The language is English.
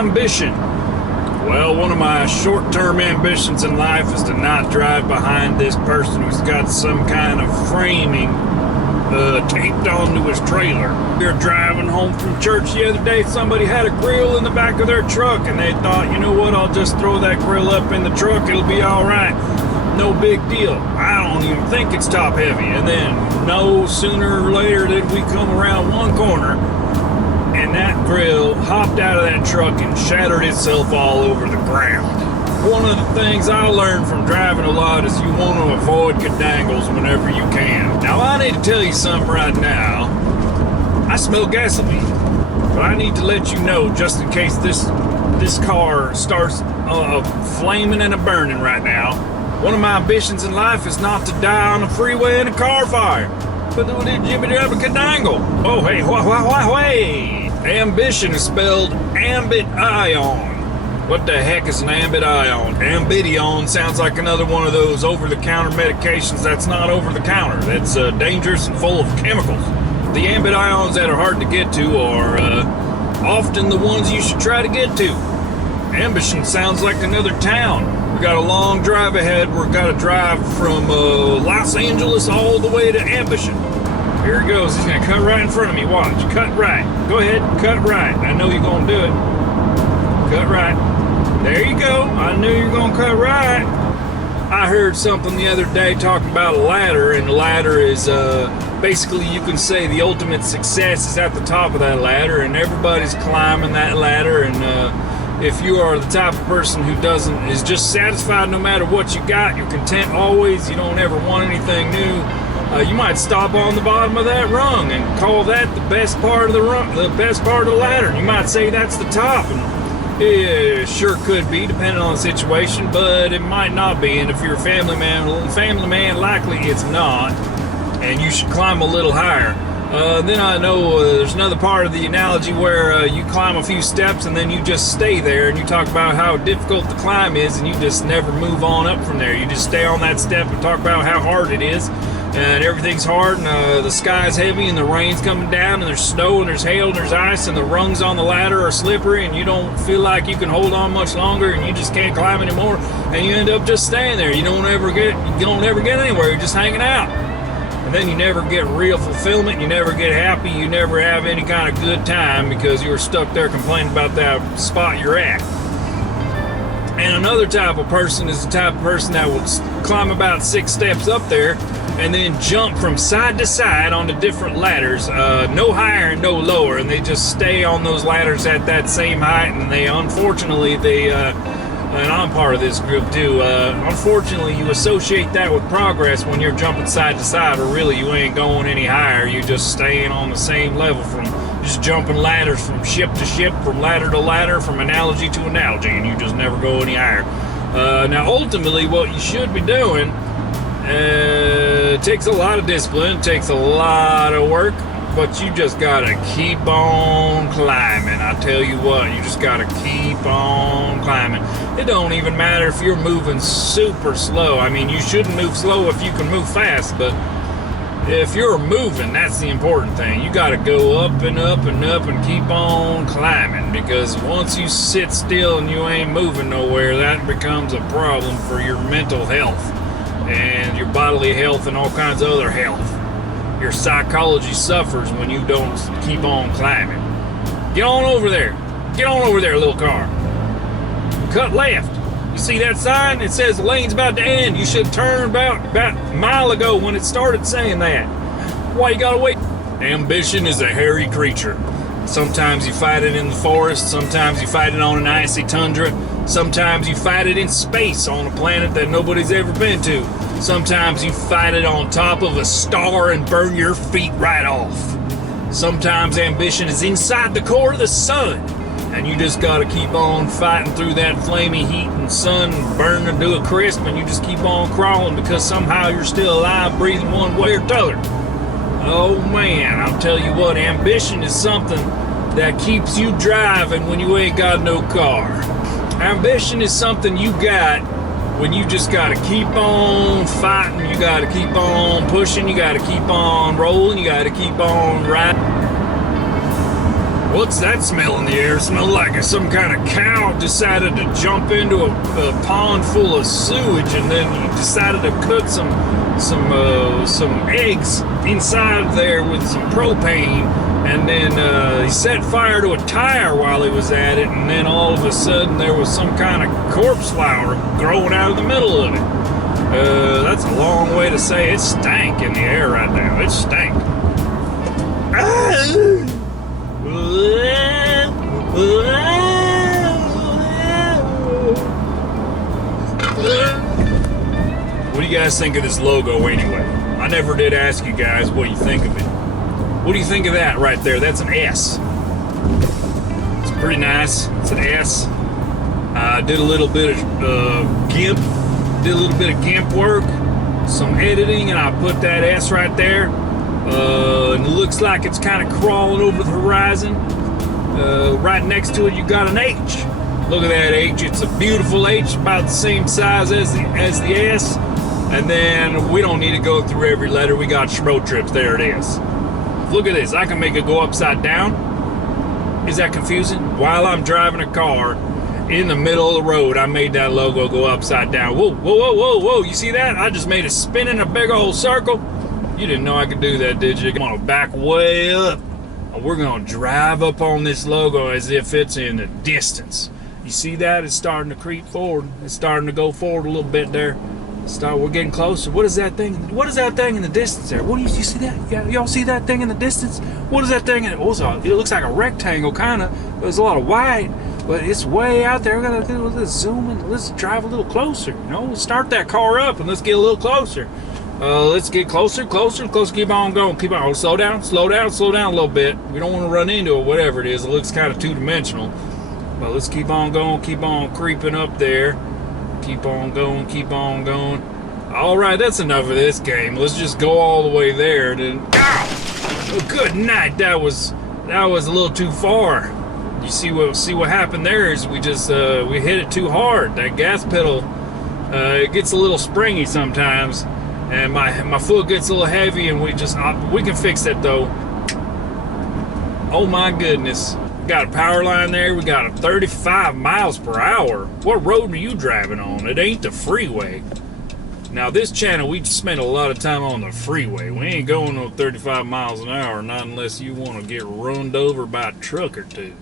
Ambition. Well, one of my short-term ambitions in life is to not drive behind this person who's got some kind of framing taped onto his trailer. We were driving home from church the other day. Somebody had a grill in the back of their truck, and they thought, you know what, I'll just throw that grill up in the truck. It'll be all right. No big deal. I don't even think it's top heavy. And then no sooner or later did we come around one corner, and that grill hopped out of that truck and shattered itself all over the ground. One of the things I learned from driving a lot is you want to avoid cadangles whenever you can. Now, I need to tell you something right now. I smell gasoline, but I need to let you know, just in case this car starts flaming and burning right now. One of my ambitions in life is not to die on the freeway in a car fire. But Jimmy have a cadangle. Oh, hey, hey. Ambition is spelled ambit-ion. What the heck is an ambit-ion? Ambition sounds like another one of those over-the-counter medications that's not over-the-counter. That's dangerous and full of chemicals. The ambit-ions that are hard to get to are often the ones you should try to get to. Ambition sounds like another town. We got a long drive ahead. We've got to drive from Los Angeles all the way to Ambition. Here he goes. He's going to cut right in front of me. Watch. Cut right. Go ahead. Cut right. I know you're going to do it. Cut right. There you go. I knew you were going to cut right. I heard something the other day talking about a ladder, and the ladder is basically, you can say the ultimate success is at the top of that ladder, and everybody's climbing that ladder. And if you are the type of person who is just satisfied no matter what you got, you're content always, you don't ever want anything new, you might stop on the bottom of that rung and call that the best part of the rung, the best part of the ladder. And you might say that's the top, and it sure could be, depending on the situation, but it might not be. And if you're a family man, likely it's not, and you should climb a little higher. Then I know there's another part of the analogy where you climb a few steps and then you just stay there, and you talk about how difficult the climb is, and you just never move on up from there. You just stay on that step and talk about how hard it is, and everything's hard, and the sky's heavy, and the rain's coming down, and there's snow, and there's hail, and there's ice, and the rungs on the ladder are slippery, and you don't feel like you can hold on much longer, and you just can't climb anymore, and you end up just staying there. You don't ever get anywhere. You're just hanging out. And then you never get real fulfillment, you never get happy, you never have any kind of good time because you were stuck there complaining about that spot you're at. And another type of person is the type of person that will climb about 6 steps up there and then jump from side to side onto different ladders, no higher and no lower, and they just stay on those ladders at that same height, and and I'm part of this group too. Unfortunately, you associate that with progress when you're jumping side to side, or really you ain't going any higher. You're just staying on the same level, from just jumping ladders from ship to ship, from ladder to ladder, from analogy to analogy, and you just never go any higher. Now, ultimately, what you should be doing, it takes a lot of discipline, it takes a lot of work, but you just gotta keep on climbing. I tell you what, you just gotta keep on climbing. It don't even matter if you're moving super slow. I mean, you shouldn't move slow if you can move fast, but if you're moving, that's the important thing. You gotta go up and up and up and keep on climbing, because once you sit still and you ain't moving nowhere, that becomes a problem for your mental health and your bodily health and all kinds of other health. Your psychology suffers when you don't keep on climbing. Get on over there. Get on over there, little car. Cut left. You see that sign? It says the lane's about to end. You should turn about a mile ago when it started saying that. Why you gotta wait? Ambition is a hairy creature. Sometimes you fight it in the forest. Sometimes you fight it on an icy tundra. Sometimes you fight it in space on a planet that nobody's ever been to. Sometimes you fight it on top of a star and burn your feet right off. Sometimes ambition is inside the core of the sun, and you just gotta keep on fighting through that flaming heat and sun, burning to a crisp, and you just keep on crawling because somehow you're still alive, breathing one way or t'other. Oh man, I'll tell you what, ambition is something that keeps you driving when you ain't got no car. Ambition is something you got when you just gotta keep on fighting, you gotta keep on pushing, you gotta keep on rolling, you gotta keep on riding. What's that smell in the air? It smelled like some kind of cow decided to jump into a pond full of sewage, and then he decided to cook some eggs inside there with some propane, and then he set fire to a tire while he was at it, and then all of a sudden there was some kind of corpse flower growing out of the middle of it. That's a long way to say it stank in the air right now. It stank. What do you guys think of this logo anyway? I never did ask you guys what you think of it. What do you think of that right there? That's an S. It's pretty nice. It's an S. I did a little bit of GIMP. Did a little bit of GIMP work, some editing, and I put that S right there. And it looks like it's kind of crawling over the horizon. Right next to it, you got an H. Look at that H. It's a beautiful H, about the same size as the S. And then we don't need to go through every letter. We got Shmroad Trips. There it is. Look at this. I can make it go upside down. Is that confusing? While I'm driving a car in the middle of the road, I made that logo go upside down. Whoa, whoa, whoa, whoa, whoa. You see that? I just made it spin in a big old circle. You didn't know I could do that, did you? I'm gonna back way up. And we're gonna drive up on this logo as if it's in the distance. You see that? It's starting to creep forward. It's starting to go forward a little bit there. We're getting closer. What is that thing? What is that thing in the distance there? What do you see that? Y'all see that thing in the distance? What is that thing? It looks like a rectangle, kind of. There's a lot of white, but it's way out there. Let's zoom in. Let's drive a little closer. You know, let's start that car up and let's get a little closer. Let's get closer. Keep on going. Keep on. Slow down a little bit. We don't want to run into it, whatever it is. It looks kind of two-dimensional. But let's keep on going. Keep on creeping up there. Keep on going. All right, that's enough of this game. Let's just go all the way there. Then, oh, good night. That was a little too far. You see what happened there is we hit it too hard. That gas pedal, it gets a little springy sometimes, and my foot gets a little heavy, and we can fix that though. Oh my goodness. Got a power line there. We got a 35 miles per hour. What road are you driving on? It ain't the freeway. Now this channel, we spend a lot of time on the freeway. We ain't going no 35 miles an hour, not unless you want to get run over by a truck or two.